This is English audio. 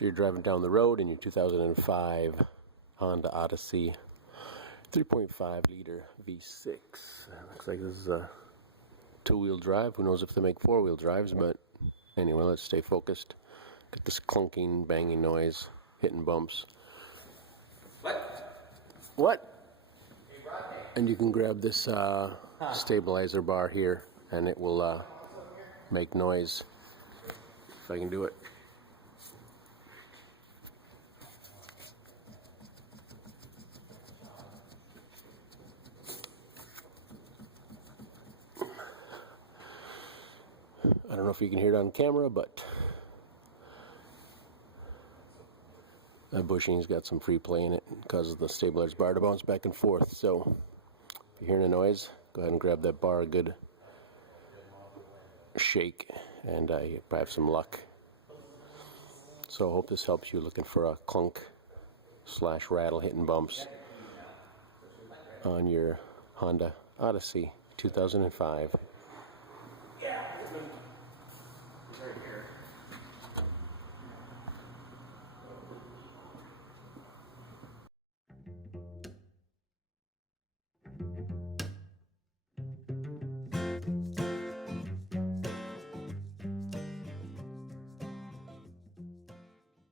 So you're driving down the road in your 2005 Honda Odyssey 3.5 liter V6. Looks like this is a two-wheel drive. Who knows if they make four-wheel drives, but anyway, let's stay focused. Get this clunking, banging noise, hitting bumps. What? And you can grab this stabilizer bar here, and it will make noise. If I can do it. I don't know if you can hear it on camera, but that bushing's got some free play in it and causes the stabilizer bar to bounce back and forth. So if you're hearing a noise, go ahead and grab that bar a good shake, and you probably have some luck. So I hope this helps you looking for a clunk / rattle hitting bumps on your Honda Odyssey 2005.